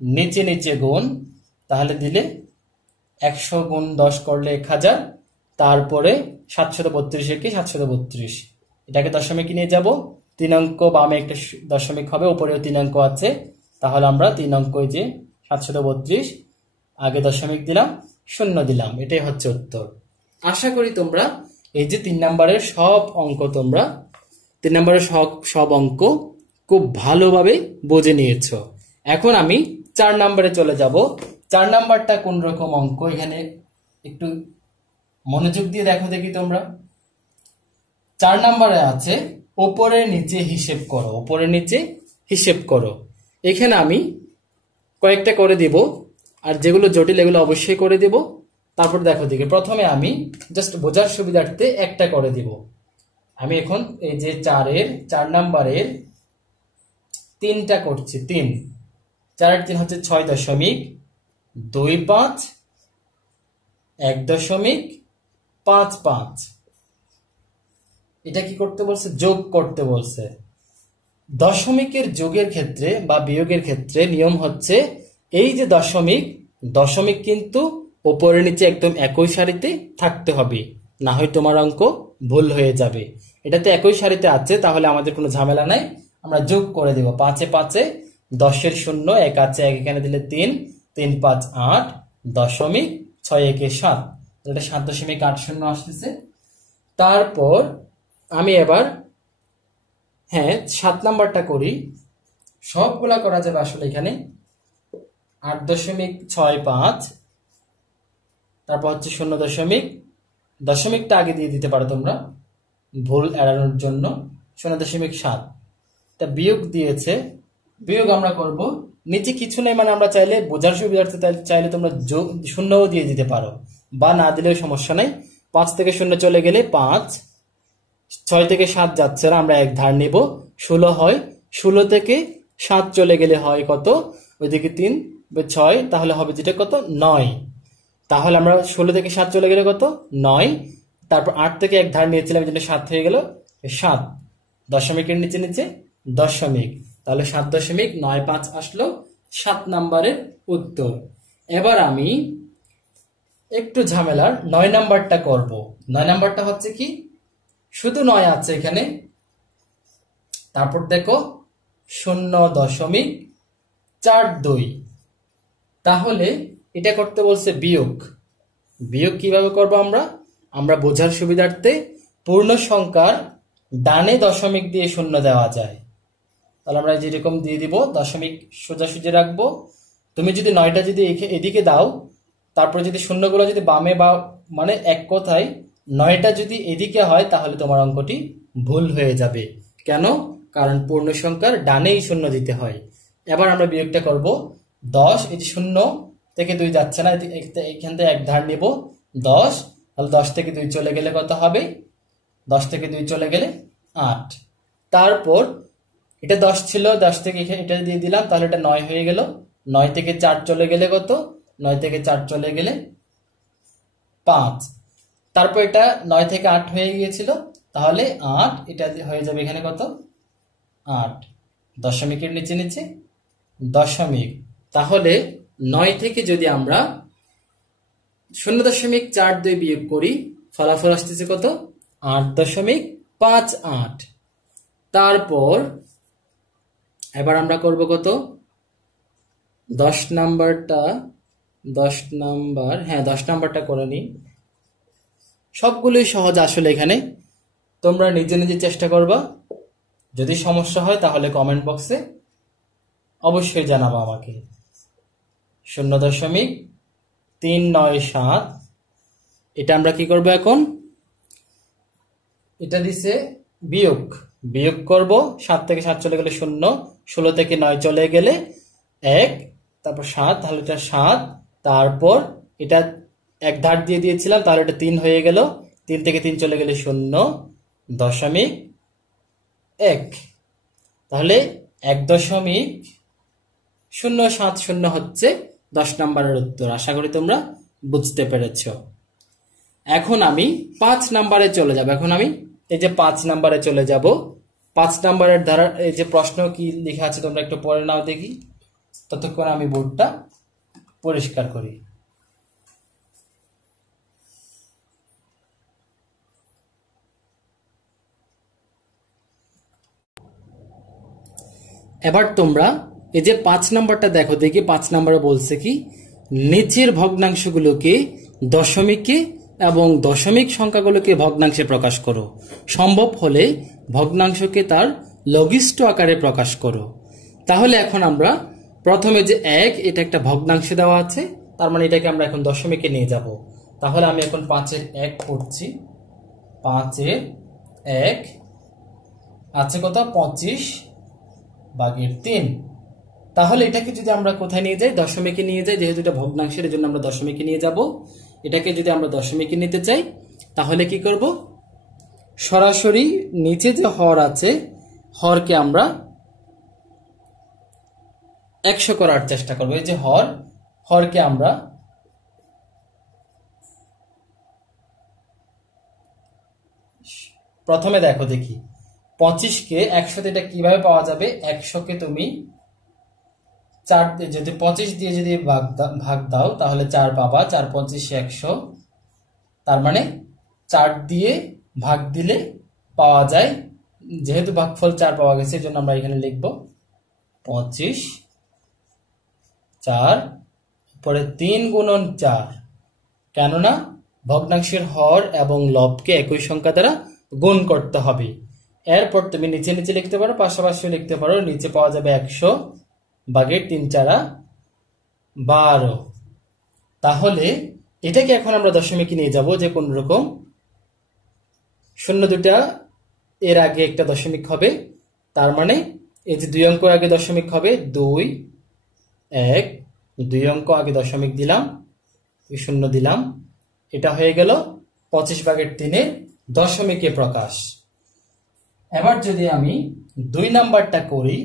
নিচে নিচে গুণ, তাহলে দিলে 100 গুণ 10 করলে 1000, তারপরে 732 একে 732, এটাকে দশমিকে নিয়ে যাব। 3 অঙ্ক বামে একটা দশমিক হবে, উপরেও 3 অঙ্ক আছে, তাহলে আমরা 3 অঙ্ক, যে 732 আগে দশমিক দিলাম, 0 দিলাম। এটাই হচ্ছে উত্তর। আশা করি তোমরা এই যে 3 নাম্বারের সব অঙ্ক, তোমরা 3 নাম্বারের সব অঙ্ক খুব ভালোভাবে বুঝে নিয়েছো। এখন আমি 4 নাম্বারে চলে যাব। 4 নাম্বারটা কোন রকম অঙ্ক, এখানে একটু মনোযোগ দিয়ে দেখো দেখি তোমরা। 4 নাম্বারে আছে উপরে নিচে হিসেব করো, উপরে নিচে হিসেব করো। এখানে আমি কয়েকটা করে দিব, আর যেগুলো জটিল এগুলো অবশ্যই করে দিব। তারপর দেখো দেখি, প্রথমে আমি জাস্ট বোঝার সুবিধার্থে একটা করে দিব। আমি এখন এই যে 4 নাম্বারের 3টা করছি। 4 3 হচ্ছে 6.25 1.55। এটা কি করতে বলছে? যোগ করতে বলছে। দশমিকের যোগের ক্ষেত্রে বা বিয়োগের ক্ষেত্রে নিয়ম হচ্ছে, এই যে দশমিক কিন্তু উপরে নিচে একদম একই সারিতে থাকতে হবে, না হয় তোমার অঙ্ক ভুল হয়ে যাবে। এটাতে একই সারিতে আছে, তাহলে আমাদের কোনো ঝামেলা নাই, আমরা যোগ করে দেব। 5 5, 10-এর 0, 1 আছে 1, এখানে দিলে 3, 3 5 8, দশমিক 6 1 7, এটা 7.80 আসতেছে। তারপর আমি এবার 7 নাম্বারটা করি। সবগুলা করা যাবে আসলে এখানে। 8.65, তারপর হচ্ছে 0 দশমিকটা আগে দিয়ে দিতে পারো তোমরা ভুল এড়ানোর জন্য। 0.7, এটা বিয়োগ দিয়েছে, বিয়োগ আমরা করব। নিচে কিছু নেই, মানে আমরা চাইলে বোঝার সুবিধার্থে চাইলে তোমরা 0ও দিয়ে দিতে পারো, বা না দিলেও সমস্যা নাই। 5 থেকে 0 চলে গেলে 5, 6 থেকে 7 যাচ্ছে না, আমরা এক ধার নেব, 16 হয়। 16 থেকে 7 চলে গেলে হয় কত? ওইদিকে 3 6, তাহলে হবে যেটা কত? 9। তাহলে আমরা 16 থেকে 7 চলে গেলে কত? 9। তারপর 8 থেকে এক ধার নিয়েছিলাম, যেটা 7 হয়ে গেল 7, দশমিকের নিচে নিচে দশমিক, তাহলে 7.95 আসলো 7 নাম্বারের উত্তর। এবার আমি একটু ঝামেলার 9 নাম্বারটা করব। 9 নাম্বারটা হচ্ছে কি, শুধু 9 আছে এখানে, তারপর দেখো 0.42। তাহলে এটা করতে বলছে বিয়োগ। বিয়োগ কিভাবে করব আমরা বোঝার সুবিধার্থে পূর্ণ সংখ্যার ডানে দশমিক দিয়ে 0 দেওয়া যায়। তাহলে আমরা যেরকম দিয়ে দিব, দশমিক সোজাসুজি রাখবো। তুমি যদি 9টা যদি এদিকে দাও, তারপর যদি শূন্যগুলো যদি বামে বা মানে এক কথায় 9টা যদি এদিকে হয়, তাহলে তোমার অঙ্কটি ভুল হয়ে যাবে। কেন? কারণ পূর্ণ সংখ্যার ডানেই শূন্য দিতে হয়। এবার আমরা বিয়োগটা করব। 10, এই যে 0 থেকে 2 যাচ্ছে না, এখান থেকে এক ধার নিব 10, তাহলে 10 থেকে 2 চলে গেলে কত হবে? 10 থেকে 2 চলে গেলে 8। তারপর এটা 10 ছিল, 10 থেকে এটা দিয়ে দিলাম, তাহলে এটা 9 হয়ে গেল। 9 থেকে 4 চলে গেলে কত? 9 থেকে 4 চলে গেলে 5। তারপর এটা 9 থেকে 8 হয়ে গিয়েছিল, তাহলে 8, এটা হয়ে যাবে এখানে কত? 8। দশমিকের নিচে নিচে দশমিক। তাহলে 9 থেকে যদি আমরা 0.42 বিয়োগ করি, ফলাফল আসতেছে কত? 8.58। তারপর এবার আমরা করব কত? 10 নাম্বারটা, 10 নাম্বার, হ্যাঁ 10 নাম্বারটা করে নিই। সবগুলোই সহজ আসলে, এখানে তোমরা নিজে নিজে চেষ্টা করবা। যদি সমস্যা হয় তাহলে কমেন্ট বক্সে অবশ্যই জানাবো আমাকে। 0.397, এটা আমরা কি করব এখন? এটা দিছে বিয়োগ, বিয়োগ করব। 7 থেকে 7 চলে গেলে 0, 16 থেকে 9 চলে গেলে 1, তারপর 7, তাহলে এটা 7। তারপর এটা এক ধার দিয়ে দিয়েছিলাম, তাহলে এটা 3 হয়ে গেল। 3 থেকে 3 চলে গেলে 0.1, তাহলে 1.070 হচ্ছে 10 নম্বরের উত্তর। আশা করি তোমরা বুঝতে পেরেছ। এখন আমি 5 নাম্বারে চলে যাব। এখন আমি এই যে 5 নাম্বারে চলে যাব। 5 নাম্বারের দ্বারা এই যে প্রশ্ন কি লেখা আছে তোমরা একটু পড়ে নাও দেখি, ততক্ষণ আমি বোর্ডটা পরিষ্কার করি। এবার তোমরা এই যে 5 নাম্বারটা দেখো দেখি। 5 নাম্বারে বলছে কি? নিচের ভগ্নাংশগুলোকে দশমিকে এবং দশমিক সংখ্যাগুলোকে ভগ্নাংশে প্রকাশ করো। সম্ভব হলে ভগ্নাংশকে তার লঘিষ্ঠ আকারে প্রকাশ করো। তাহলে এখন আমরা প্রথমে যে 1, এটা একটা ভগ্নাংশে দেওয়া আছে, তার মানে এটাকে আমরা এখন দশমিকে নিয়ে যাব। তাহলে আমি এখন 5-এর 1 করছি। 5-এর 1 আছে কত? 25/3। তাহলে এটাকে যদি আমরা কোথায় নিয়ে যাই? দশমিকে নিয়ে যাই। যেহেতু এটা ভগ্নাংশের জন্য আমরা দশমিকে নিয়ে যাব। এটাকে যদি আমরা দশমিকে নিতে চাই, তাহলে কি করব? সরাসরি নিচে যে হর আছে, হরকে আমরা 100 করার চেষ্টা করব। এই যে হরকে আমরা প্রথমে দেখো দেখি 25কে 100 এটা কিভাবে পাওয়া যাবে? 100কে তুমি 4 যদি 25 দিয়ে যদি ভাগ দাও, তাহলে 4 পাবা। 4 25 100, তার মানে 4 দিয়ে ভাগ দিলে পাওয়া যায়। যেহেতু ভাগফল 4 পাওয়া গেছে, এজন্য আমরা এখানে লিখব 25 4 পরে 3 গুণন 4, কেননা ভগ্নাংশের হর এবং লবকে একই সংখ্যা দ্বারা গুণ করতে হবে। এরপর তুমি নিচে নিচে লিখতে পারো, পাশাপাশি লিখতে পারো। নিচে পাওয়া যাবে 100/3×4=12। তাহলে এটাকে এখন আমরা দশমিকে নিয়ে যাব। যে কোন রকম 0 এর আগে একটা দশমিক হবে, তার মানে এই যে 2 অঙ্ক আগে দশমিক হবে 2 1, 2 অঙ্ক আগে দশমিক দিলাম, 0 দিলাম। এটা হয়ে গেল 25/3 দশমিকে প্রকাশ। এবার যদি আমি 2 নাম্বারটা করি,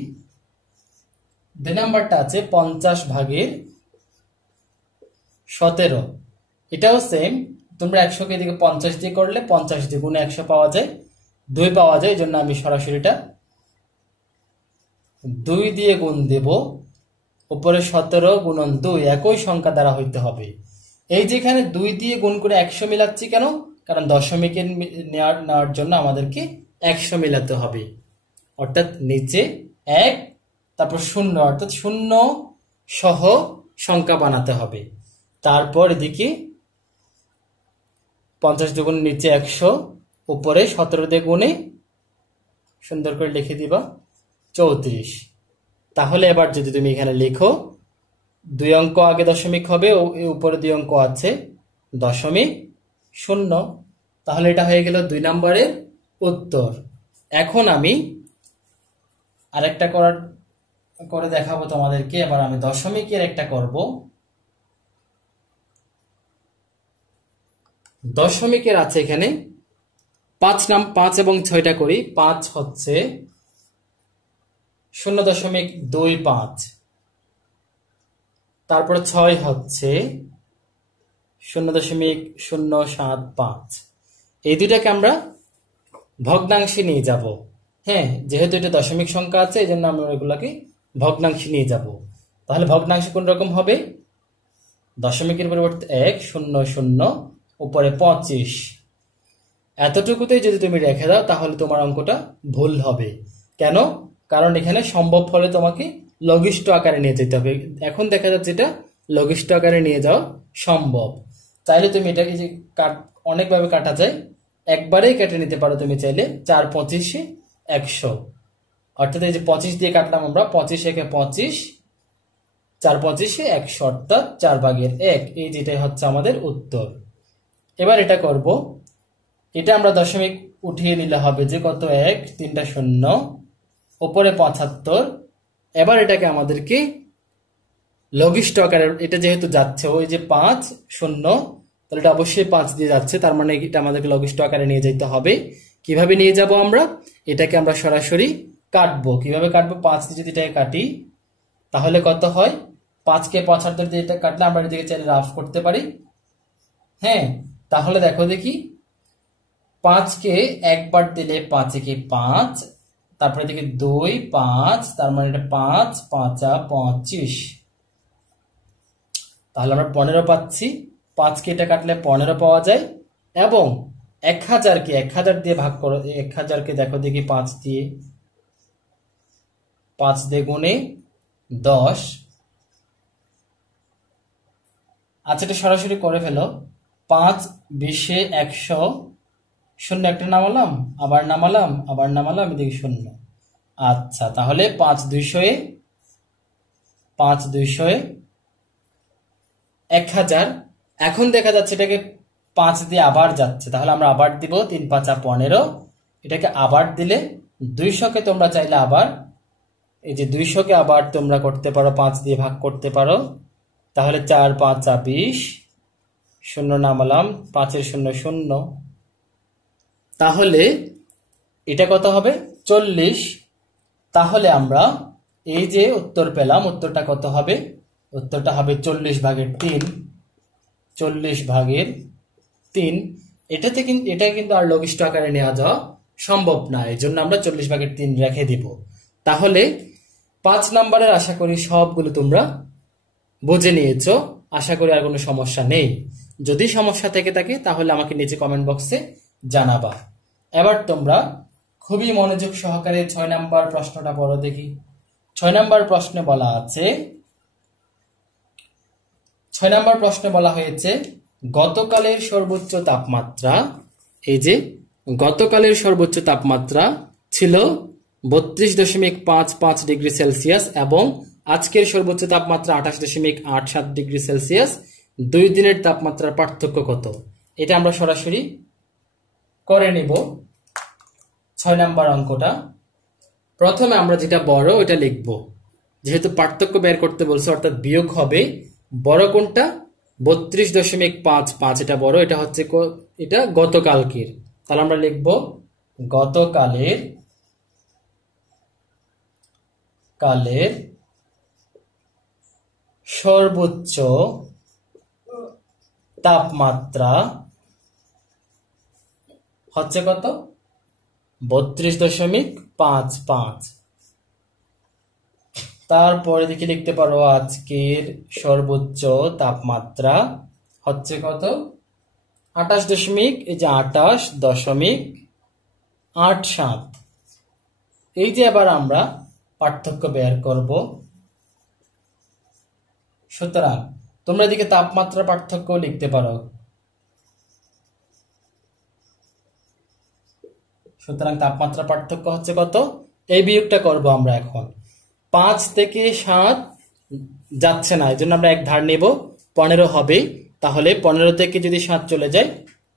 2 নাম্বারটা আছে 50/17। এটাও সেম। তোমরা 100কে এদিকে 50 দিয়ে করলে 50 দিয়ে গুণে 100 পাওয়া যায়, 2 পাওয়া যায়। এই জন্য আমি সরাসরিটা 2 দিয়ে গুণ দেব। উপরে 17 গুণন 2 একই সংখ্যা দ্বারা হইতে হবে। এই যেখানে 2 দিয়ে গুণ করে 100 মিলাচ্ছি কেন? কারণ দশমিকে নেওয়ার জন্য আমাদেরকে 100 মিলাতে হবে। অর্থাৎ নিচে 1, তারপর 0, অর্থাৎ 0 সহ সংখ্যা বানাতে হবে। তারপর এদিকে 50 দিয়ে গুণে নিচে 100, উপরে 17 দিয়ে গুণে সুন্দর করে লিখে দিবা 34। তাহলে এবার যদি তুমি এখানে লিখো 2 অঙ্ক আগে দশমিক হবে ও উপরে 2 অঙ্ক আছে দশমিক শূন্য, তাহলে এটা হয়ে গেল 2 নম্বরের উত্তর। এখন আমি আরেকটা করে দেখাবো তোমাদেরকে। এবার আমি দশমিকের একটা করব। দশমিকের আছে এখানে 5 এবং 6টা করি। 5 হচ্ছে 0.25, তারপরে 6 হচ্ছে 0.075। এই দুটাকে আমরা ভগ্নাংশে নিয়ে যাব। হ্যাঁ, যেহেতু এটা দশমিক সংখ্যা আছে এই জন্য আমরা এগুলাকে ভগ্নাংশে নিয়ে যাব। তাহলে ভগ্নাংশ কোন রকম হবে? দশমিকের পরিবর্তে 1 0 0 উপরে 25। এতটুকুতেই যদি তুমি রেখে দাও তাহলে তোমার অঙ্কটা ভুল হবে। কেন? কারণ এখানে সম্ভব হলে তোমাকে লঘিষ্ঠ আকারে নিয়ে যেতে হবে। এখন দেখা যাচ্ছে এটা লঘিষ্ঠ আকারে নিয়ে যাওয়া সম্ভব। চাইলে তুমি এটাকে যে অনেকভাবে কাটা যায়, একবারেই কেটে নিতে পারো তুমি চাইলে। 4 25 100, অর্থাৎ এই যে 25 দিয়ে কাটলাম আমরা, 25 একে 25, 4 25 100, অর্থাৎ 4/1। এই যেটাই হচ্ছে আমাদের উত্তর। এবার এটা করব, এটা আমরা দশমিক উঠিয়ে নিলে হবে যে কত, 1 3টা 0 উপরে 75। এবার এটাকে আমাদেরকে লঘিষ্ঠ আকারে, এটা যেহেতু যাচ্ছে ওই যে 5 0, তাহলে এটা অবশ্যই 5 দিয়ে যাচ্ছে, তার মানে এটা আমাদেরকে লঘিষ্ঠ আকারে নিয়ে যেতে হবে। কিভাবে নিয়ে যাব আমরা? এটাকে আমরা সরাসরি কাটবো। কিভাবে কাটবো? 5 দিয়ে যদি এটাকে কাটি তাহলে কত হয়? 5 কে 75 দিয়ে এটা কাটলে আমরা এদিকে চাইলে রাফ করতে পারি। হ্যাঁ, তাহলে দেখো দেখি, 5 কে একবার দিলে 5 একে 5, তারপরে এদিকে 2 5, তার মানে এটা 5 5 25। তাহলে আমরা 15 পাচ্ছি। 5 কে এটা কাটলে 15 পাওয়া যায়। এবং 1000 কে 1000 দিয়ে ভাগ করো। 1000 কে দেখো দেখি 5 দিয়ে, 5 দিয়ে গুণে 10। আচ্ছা, এটা সরাসরি করে ফেলো। 5 20 100, 0 একটা নামালাম, আবার নামালাম, আবার নামালাম, এদিকে 0। আচ্ছা, তাহলে 5 200 1000। এখন দেখা যাচ্ছে এটাকে 5 দিয়ে আবার যাচ্ছে, তাহলে আমরা আবার দিব। 3 5 15, এটাকে আবার দিলে 200কে তোমরা চাইলে আবার, এই যে 200কে আবার তোমরা করতে পারো, 5 দিয়ে ভাগ করতে পারো। তাহলে 4 5 20, 0 নামালাম, 5 এর 0 0। তাহলে এটা কত হবে? 40। তাহলে আমরা এই যে উত্তর পেলাম, উত্তরটা কত হবে? উত্তরটা হবে 40/3। 40/3। এটা কিন্তু আর লঘিষ্ঠ আকারে নেওয়া যাওয়া সম্ভব না, এই জন্য আমরা 40/3 রেখে দিব। তাহলে 5 নাম্বারের আশা করি সবগুলো তোমরা বুঝে নিয়েছো। আশা করি আর কোনো সমস্যা নেই। যদি সমস্যা থেকে থাকে তাহলে আমাকে নিচে কমেন্ট বক্সে জানাবা। এবার তোমরা খুবই মনোযোগ সহকারে 6 নাম্বার প্রশ্নটা পড়ো দেখি। 6 নাম্বার প্রশ্নে বলা আছে, 6 নাম্বার প্রশ্নে বলা হয়েছে গতকালের সর্বোচ্চ তাপমাত্রা, এই যে গতকালের সর্বোচ্চ তাপমাত্রা ছিল 32.55 ডিগ্রি সেলসিয়াস এবং আজকের সর্বোচ্চ তাপমাত্রা 28.87 ডিগ্রি সেলসিয়াস। 2 দিনের তাপমাত্রার পার্থক্য কত? এটা আমরা সরাসরি করে নিব। 6 নাম্বার অঙ্কটা প্রথমে আমরা যেটা বড় ওটা লিখব, যেহেতু পার্থক্য বের করতে বলছে, অর্থাৎ বিয়োগ হবে। বড় কোনটা? 32.55, এটা বড়। এটা হচ্ছে এটা গতকালকের, তাহলে আমরা লিখব গতকালের সর্বোচ্চ তাপমাত্রা হচ্ছে কত? 32.55। তারপরে দেখি লিখতে পারো আজকের সর্বোচ্চ তাপমাত্রা হচ্ছে কত? 28.87। এই যে আবার আমরা পার্থক্য বের করব। সুতরাং তোমরা এদিকে তাপমাত্রা পার্থক্য লিখতে পারো। সুতরাং তাপমাত্রা পার্থক্য হচ্ছে কত? এই বিয়োগটা করব আমরা এখন। 5 থেকে 7 যাচ্ছে না, এই জন্য আমরা এক ধার নেব, 15 হবে। তাহলে 15 থেকে যদি 7 চলে যায়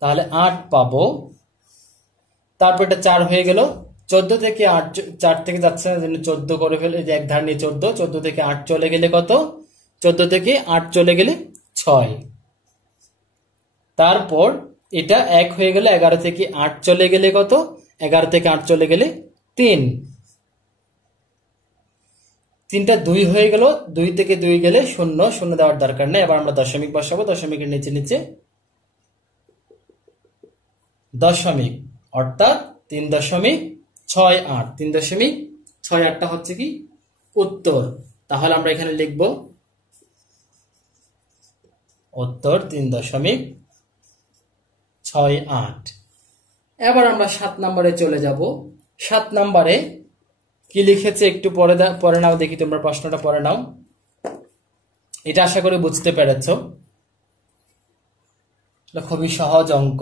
তাহলে 8 পাবো। তারপর এটা 4 হয়ে গেল। 14 থেকে 8, 4 থেকে যাচ্ছে না, জন্য 14 করে ফেলে, এই যে এক ধার নিয়ে 14, 14 থেকে 8 চলে গেলে কত? 14 থেকে 8 চলে গেলে 6। তারপর এটা 1 হয়ে গেল, 11 থেকে 8 চলে গেলে কত? 11 থেকে 8 চলে গেলে 3। 3টা 2 হয়ে গেল, 2 থেকে 2 গেলে 0, 0 দেওয়ার দরকার নেই। এবার আমরা দশমিক বসাবো, দশমিকের নিচে নিচে দশমিক, অর্থাৎ 3.68। 3.68টা হচ্ছে কি উত্তর। তাহলে আমরা এখানে লিখব উত্তর 3.68। এবার আমরা 7 নম্বরে চলে যাব। 7 নম্বরে কি লিখেছে একটু পরে নাও দেখি, তোমরা প্রশ্নটা পরে নাও। এটা আশা করি বুঝতে পেরেছ, খুবই সহজ অঙ্ক।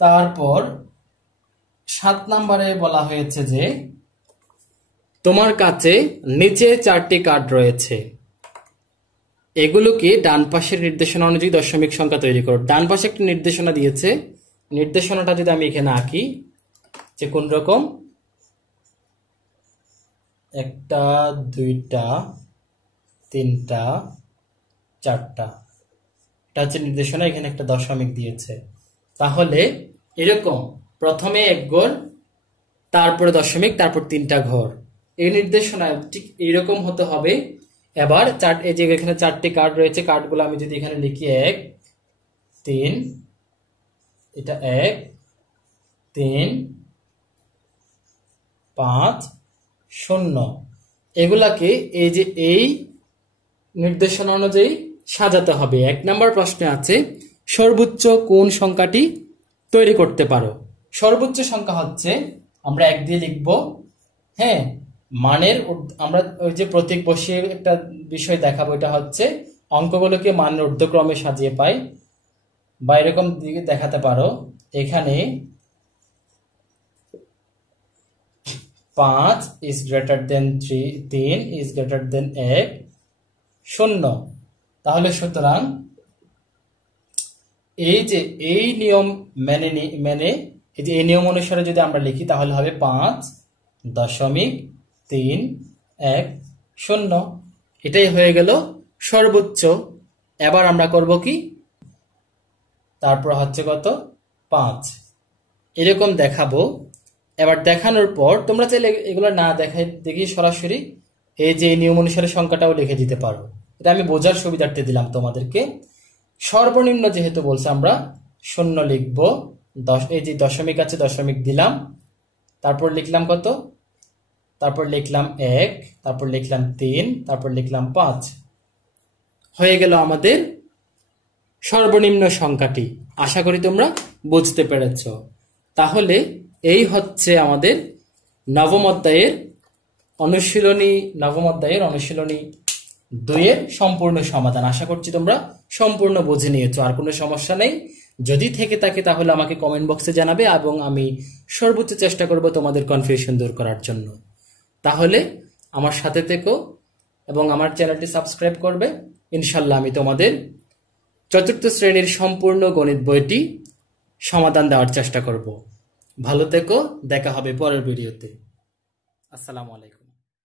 তারপর 7 নম্বরে বলা হয়েছে যে তোমার কাছে নিচে 4টি কার্ড রয়েছে, এগুলোকে ডান পাশের নির্দেশনা অনুযায়ী দশমিক সংখ্যা তৈরি করো। ডান পাশে একটি নির্দেশনা দিয়েছে, নির্দেশনাটা যদি আমি এখানে আঁকি যে কোন রকম, 1টা 2টা 3টা 4টা, এটা হচ্ছে নির্দেশনা। এখানে একটা দশমিক দিয়েছে, তাহলে এরকম প্রথমে 1 ঘর, তারপরে দশমিক, তারপর 3টা ঘর। এই নির্দেশনা ঠিক এইরকম হতে হবে। এবার এই যে এখানে 4টি কার্ড রয়েছে, কার্ডগুলো আমি যদি এখানে লিখি 1 3, এটা 1 3 5 0, এগুলাকে এই যে এই নির্দেশনা অনুযায়ী সাজাতে হবে। 1 নম্বর প্রশ্নে আছে সর্বোচ্চ কোন সংখ্যাটি তৈরি করতে পারো। সর্বোচ্চ সংখ্যা হচ্ছে, আমরা 1 দিয়ে লিখবো। হ্যাঁ, মানের আমরা ওই যে প্রতীক বসিয়ে একটা বিষয় দেখাবো, এটা হচ্ছে অঙ্কগুলোকে মানের ঊর্ধ্বক্রমে সাজিয়ে পাই, বা এরকম দিকে দেখাতে পারো। এখানে 5 is greater than 3 is greater than 1 0। তাহলে সুতরাং এই যে এই নিয়ম মেনে এই যে এই নিয়ম অনুসারে যদি আমরা লিখি তাহলে হবে 5.310। এটাই হয়ে গেল সর্বোচ্চ। এবার আমরা করব কি, তারপর হচ্ছে কত 5, এরকম দেখাবো। এবার দেখানোর পর তোমরা চাইলে এগুলো না দেখি সরাসরি এই যে নিয়ম অনুসারে সংখ্যাটাও লিখে দিতে পারো। এটা আমি বোঝার সুবিধার্থে দিলাম তোমাদেরকে। সর্বনিম্ন যেহেতু বলছে আমরা 0 লিখবো, এই যে দশমিক আছে দশমিক দিলাম, তারপর লিখলাম কত, তারপর লিখলাম 1, তারপর লিখলাম 3, তারপর লিখলাম 5, হয়ে গেল আমাদের সর্বনিম্ন সংখ্যাটি। আশা করি তোমরা বুঝতে পেরেছ। তাহলে এই হচ্ছে আমাদের নবম অধ্যায়ের অনুশীলনী 2 এর সম্পূর্ণ সমাধান। আশা করছি তোমরা সম্পূর্ণ বুঝে নিয়েছো, আর কোনো সমস্যা নেই। যদি থেকে থাকে তাহলে আমাকে কমেন্ট বক্সে জানাবে, এবং আমি সর্বোচ্চ চেষ্টা করব তোমাদের কনফিউশন দূর করার জন্য। তাহলে আমার সাথে থেকো এবং আমার চ্যানেলটি সাবস্ক্রাইব করবে। ইনশাল্লাহ আমি তোমাদের 4র্থ শ্রেণীর সম্পূর্ণ গণিত বইটি সমাধান দেওয়ার চেষ্টা করব। ভালো থেকো, দেখা হবে পরের ভিডিওতে। আসসালামু আলাইকুম।